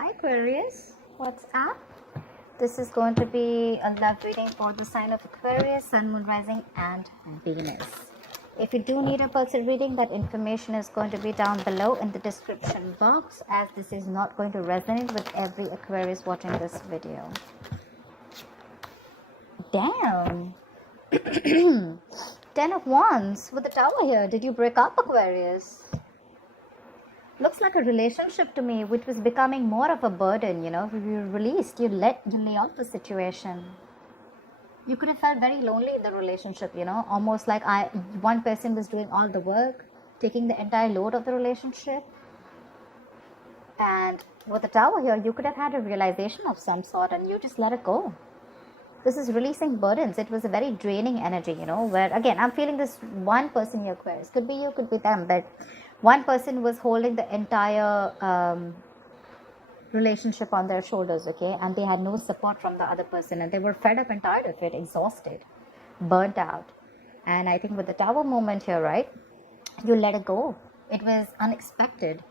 Hi Aquarius, what's up? This is going to be a love reading for the sign of Aquarius, Sun, Moon, Rising and Venus. If you do need a personal reading, that information is going to be down below in the description box, as this is not going to resonate with every Aquarius watching this video. Damn! 10 of Wands with the Tower here. Did you break up, Aquarius? Looks like a relationship to me, which was becoming more of a burden. You released, you lay off the situation. You could have felt very lonely in the relationship, almost like one person was doing all the work, taking the entire load of the relationship. And with the Tower here, you could have had a realization of some sort and you just let it go. This is releasing burdens. It was a very draining energy, where again, I'm feeling this one person here, Aquarius. Could be you, could be them, but one person was holding the entire relationship on their shoulders, okay? And they had no support from the other person and they were fed up and tired of it, exhausted, burnt out. And I think with the Tower moment here, right, you let it go. It was unexpected.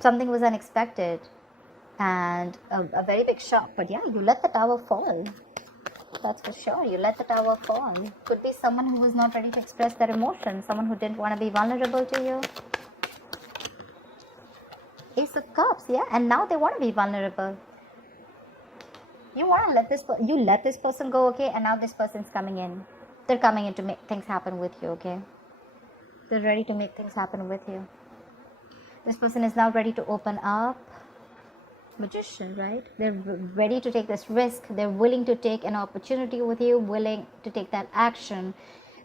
Something was unexpected and a very big shock. But yeah, you let the Tower fall. That's for sure. You let the Tower fall. Could be someone who was not ready to express their emotions, someone who didn't want to be vulnerable to you. Ace of Cups, yeah, and now they want to be vulnerable. You want to let this person go, okay, and now this person's coming in. They're coming in to make things happen with you, okay? They're ready to make things happen with you. This person is now ready to open up. Magician, right? They're ready to take this risk. They're willing to take an opportunity with you, willing to take that action.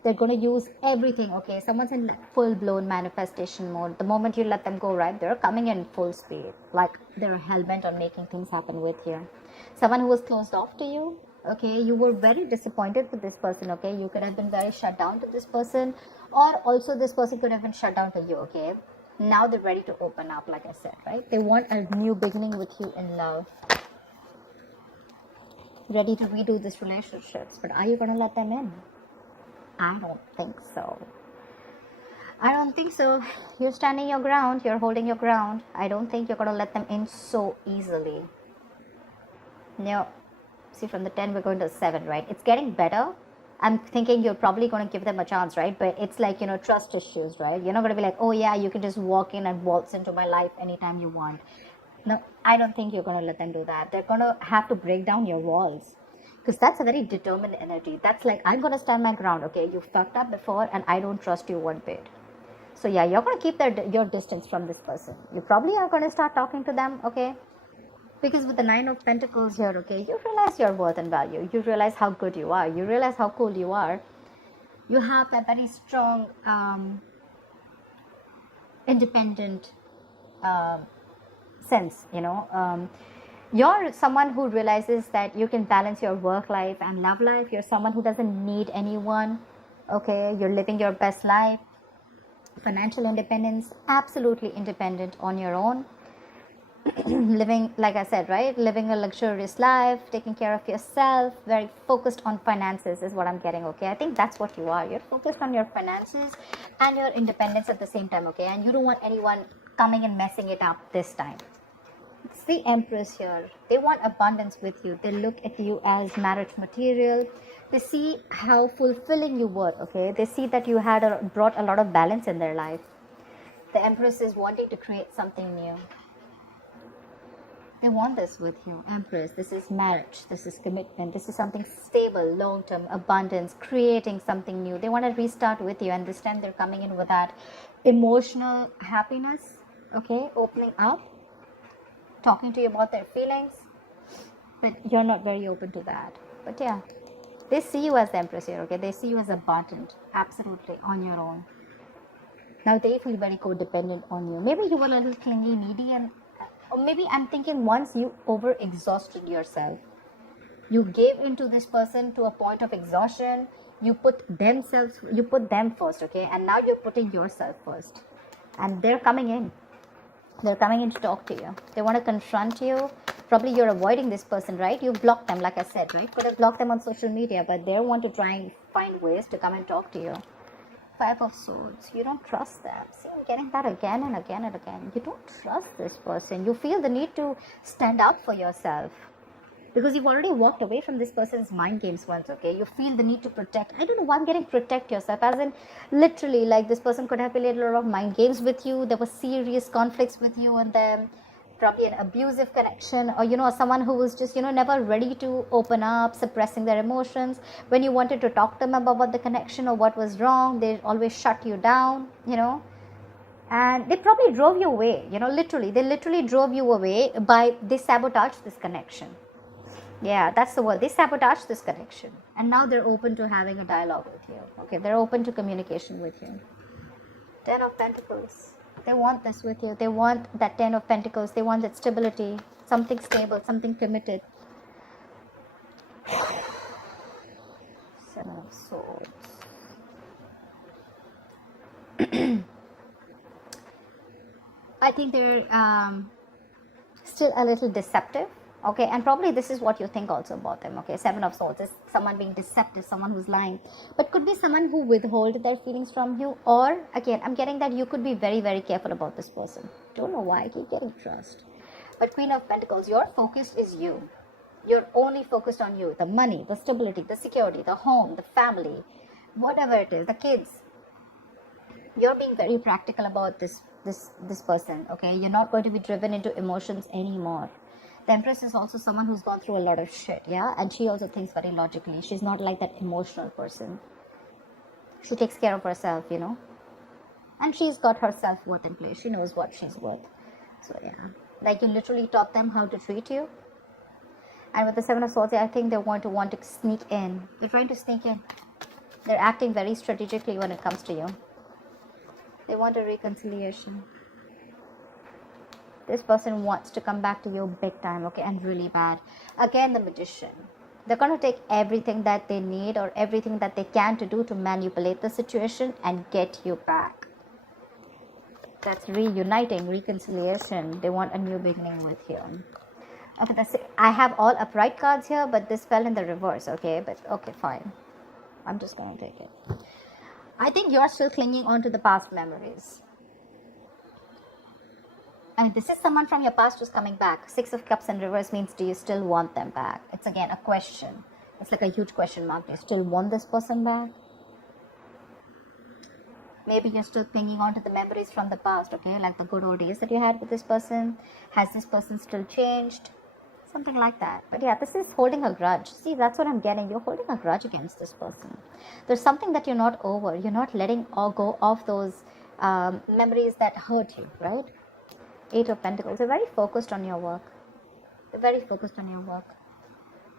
They're going to use everything, okay? Someone's in full-blown manifestation mode. The moment you let them go, right, they're coming in full speed. Like they're hell-bent on making things happen with you. Someone who was closed off to you, okay? You were very disappointed with this person, okay? You could have been very shut down to this person, or also this person could have been shut down to you, okay? Now they're ready to open up, like I said, right? They want a new beginning with you in love. Ready to redo these relationships. But are you going to let them in? I don't think so. I don't think so. You're standing your ground. You're holding your ground. I don't think you're going to let them in so easily. No. See, from the 10, we're going to 7, right? It's getting better. I'm thinking you're probably going to give them a chance, right? But it's like, trust issues, right? You're not going to be like, oh yeah, you can just walk in and waltz into my life anytime you want. No, I don't think you're going to let them do that. They're going to have to break down your walls. Because that's a very determined energy. That's like, I'm going to stand my ground, okay? You fucked up before and I don't trust you one bit. So yeah, you're going to keep your distance from this person. You probably are going to start talking to them, okay? Because with the 9 of Pentacles here, okay, you realize your worth and value. You realize how good you are. You realize how cool you are. You have that very strong, independent sense, You're someone who realizes that you can balance your work life and love life. You're someone who doesn't need anyone, okay? You're living your best life. Financial independence, absolutely independent on your own. Living, like I said, right? Living a luxurious life, taking care of yourself, very focused on finances is what I'm getting, okay? I think that's what you are. You're focused on your finances and your independence at the same time, okay? And you don't want anyone coming and messing it up this time. It's the Empress here. They want abundance with you. They look at you as marriage material. They see how fulfilling you were, okay? They see that you had brought a lot of balance in their life. The Empress is wanting to create something new. They want this with you, Empress. This is marriage. This is commitment. This is something stable, long-term, abundance, creating something new. They want to restart with you, and this time they're coming in with that emotional happiness, okay? Opening up, talking to you about their feelings, but you're not very open to that. But yeah, they see you as the Empress here, okay? They see you as abundant, absolutely, on your own. Now they feel very codependent on you. Maybe you were a little clingy, needy, and or maybe I'm thinking once you over-exhausted yourself, you gave into this person to a point of exhaustion, you put them first, okay? And now you're putting yourself first. And they're coming in. They're coming in to talk to you. They want to confront you. Probably you're avoiding this person, right? You blocked them, like I said, right? Could have blocked them on social media, but they want to try and find ways to come and talk to you. Five of Swords. You don't trust them. See, I'm getting that again and again and again. You don't trust this person. You feel the need to stand up for yourself. Because you've already walked away from this person's mind games once, okay? You feel the need to protect. I don't know why I'm getting protect yourself. As in, literally, like this person could have played a lot of mind games with you. There were serious conflicts with you and them. Probably an abusive connection, or someone who was just never ready to open up, suppressing their emotions. When you wanted to talk to them about the connection or what was wrong, they always shut you down, and they probably drove you away. They literally drove you away they sabotaged this connection. Yeah, that's the word. They sabotaged this connection, and now they're open to having a dialogue with you. Okay, they're open to communication with you. 10 of Pentacles. They want this with you. They want that 10 of Pentacles. They want that stability, something stable, something committed. 7 of Swords. I think they're still a little deceptive. Okay, and probably this is what you think also about them. Okay, 7 of Swords is someone being deceptive, someone who's lying, but could be someone who withhold their feelings from you. Or again, I'm getting that you could be very, very careful about this person. Don't know why I keep getting trust. But Queen of Pentacles, your focus is you. You're only focused on you. The money, the stability, the security, the home, the family, whatever it is, the kids. You're being very practical about this person. Okay, you're not going to be driven into emotions anymore. The Empress is also someone who's gone through a lot of shit, yeah? And she also thinks very logically. She's not like that emotional person. She takes care of herself, And she's got her self-worth in place. She knows what she's worth. So, yeah. Like, you literally taught them how to treat you. And with the 7 of Swords, I think they're going to want to sneak in. They're trying to sneak in. They're acting very strategically when it comes to you. They want a reconciliation. This person wants to come back to you big time, okay, and really bad. Again, the Magician. They're going to take everything that they need or everything that they can to do to manipulate the situation and get you back. That's reuniting, reconciliation. They want a new beginning with you. Okay, that's it. I have all upright cards here, but this fell in the reverse, okay? But, okay, fine. I'm just going to take it. I think you're still clinging on to the past memories. And this is someone from your past who's coming back. 6 of Cups in reverse means, do you still want them back? It's again a question. It's like a huge question mark. Do you still want this person back? Maybe you're still clinging on to the memories from the past, okay? Like the good old days that you had with this person. Has this person still changed? Something like that. But yeah, this is holding a grudge. See, that's what I'm getting. You're holding a grudge against this person. There's something that you're not over. You're not letting go of those memories that hurt you, right? 8 of Pentacles. You're very focused on your work. You're very focused on your work.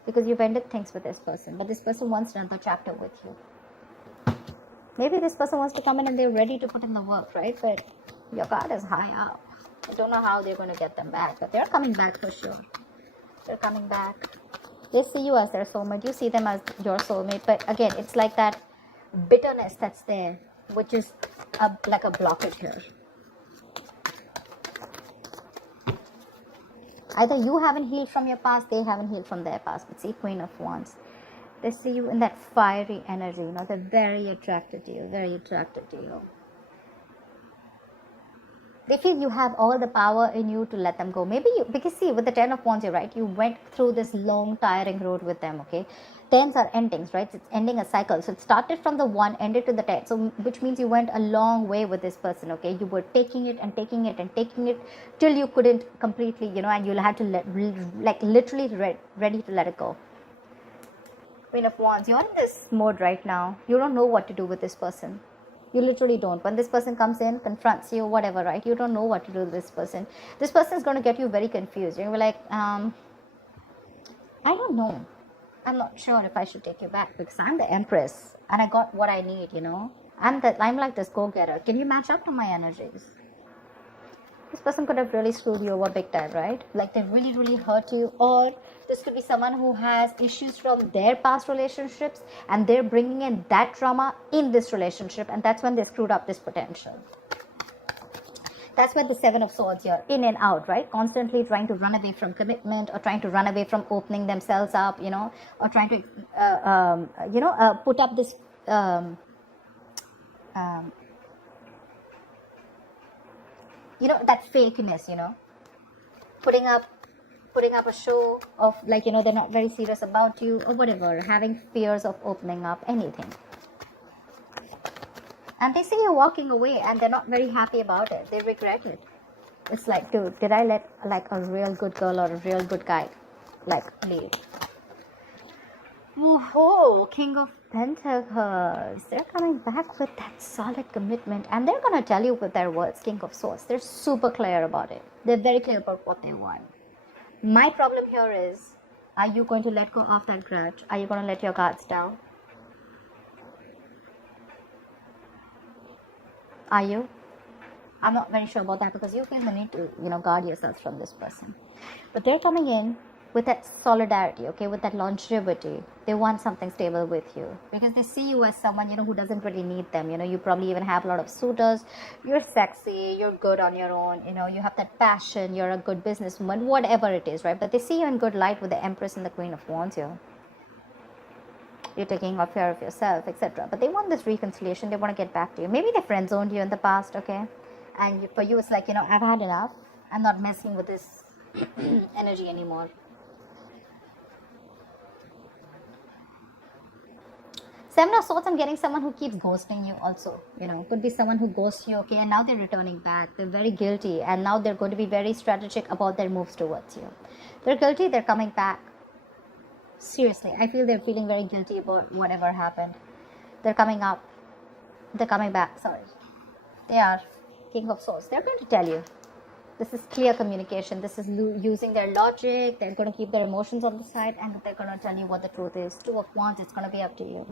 Because you've ended things with this person. But this person wants another chapter with you. Maybe this person wants to come in and they're ready to put in the work, right? But your card is high up. I don't know how they're going to get them back. But they're coming back for sure. They're coming back. They see you as their soulmate. You see them as your soulmate. But again, it's like that bitterness that's there. Which is like a blockage here. Either you haven't healed from your past, they haven't healed from their past. But see, Queen of Wands. They see you in that fiery energy. They're very attracted to you. Very attracted to you. They feel you have all the power in you to let them go. Maybe you, because see, with the 10 of Wands, you're right. You went through this long, tiring road with them, okay? 10s are endings, right? It's ending a cycle. So it started from the 1, ended to the 10. So which means you went a long way with this person, okay? You were taking it and taking it and taking it till you couldn't completely, and you'll have to literally ready to let it go. Queen of Wands, you're in this mode right now. You don't know what to do with this person. You literally don't. When this person comes in, confronts you, whatever, right? You don't know what to do with this person. This person is going to get you very confused. You're like, I don't know. I'm not sure if I should take you back because I'm the Empress and I got what I need, I'm like this go-getter. Can you match up to my energies? This person could have really screwed you over big time, right? Like they really, really hurt you. Or this could be someone who has issues from their past relationships and they're bringing in that trauma in this relationship, and that's when they screwed up this potential. That's where the 7 of Swords, you're in and out, right? Constantly trying to run away from commitment or trying to run away from opening themselves up, or trying to, put up this um, that fakeness, putting up a show of, like, they're not very serious about you or whatever, having fears of opening up anything. And they see you walking away and they're not very happy about it. They regret it. It's like, dude, did I let like a real good girl or a real good guy like leave? Oh, King of Pentacles. They're coming back with that solid commitment, and they're going to tell you with their words, King of Swords. They're super clear about it. They're very clear about what they want. My problem here is, are you going to let go of that grudge? Are you going to let your guards down? Are you? I'm not very sure about that, because you feel the need to, guard yourselves from this person. But they're coming in with that solidarity, okay, with that longevity. They want something stable with you, because they see you as someone, who doesn't really need them. You probably even have a lot of suitors. You're sexy, you're good on your own, you have that passion, you're a good businesswoman, whatever it is, right? But they see you in good light with the Empress and the Queen of Wands here. You're taking off care of yourself, etc. But they want this reconciliation. They want to get back to you. Maybe they friend zoned you in the past, okay? And for you, it's like, I've had enough. I'm not messing with this energy anymore. Seven of Swords, I'm getting someone who keeps ghosting you also. Could be someone who ghosts you, okay, and now they're returning back. They're very guilty, and now they're going to be very strategic about their moves towards you. They're guilty, they're coming back. Seriously, I feel they're feeling very guilty about whatever happened. They're coming up. They're coming back, sorry. They are King of Swords. They're going to tell you. This is clear communication. This is using their logic. They're going to keep their emotions on the side, and they're going to tell you what the truth is. Two of Wands, it's going to be up to you.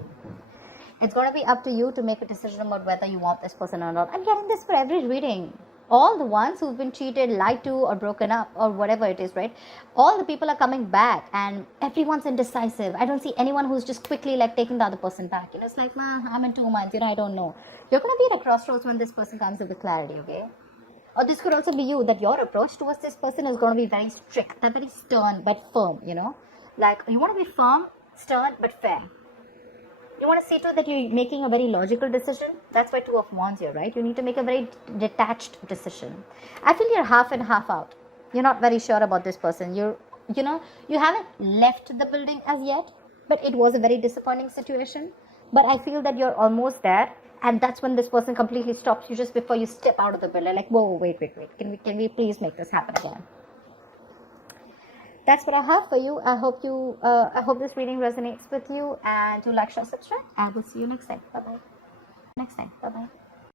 It's going to be up to you to make a decision about whether you want this person or not. I'm getting this for every reading. All the ones who've been cheated, lied to, or broken up, or whatever it is, right? All the people are coming back, and everyone's indecisive. I don't see anyone who's just quickly like taking the other person back. It's like, I'm in 2 months, I don't know. You're going to be at a crossroads when this person comes up with clarity, okay? Or this could also be you, that your approach towards this person is going to be very strict, very stern but firm, Like, you want to be firm, stern, but fair. You want to see to that you're making a very logical decision. That's why Two of Wands here, right? You need to make a very detached decision. I feel you're half and half out. You're not very sure about this person. You haven't left the building as yet, but it was a very disappointing situation. But I feel that you're almost there. And that's when this person completely stops you just before you step out of the building. Like, whoa, wait. Can we please make this happen again? That's what I have for you. I hope this reading resonates with you. And do like, share, subscribe. I will see you next time. Bye-bye.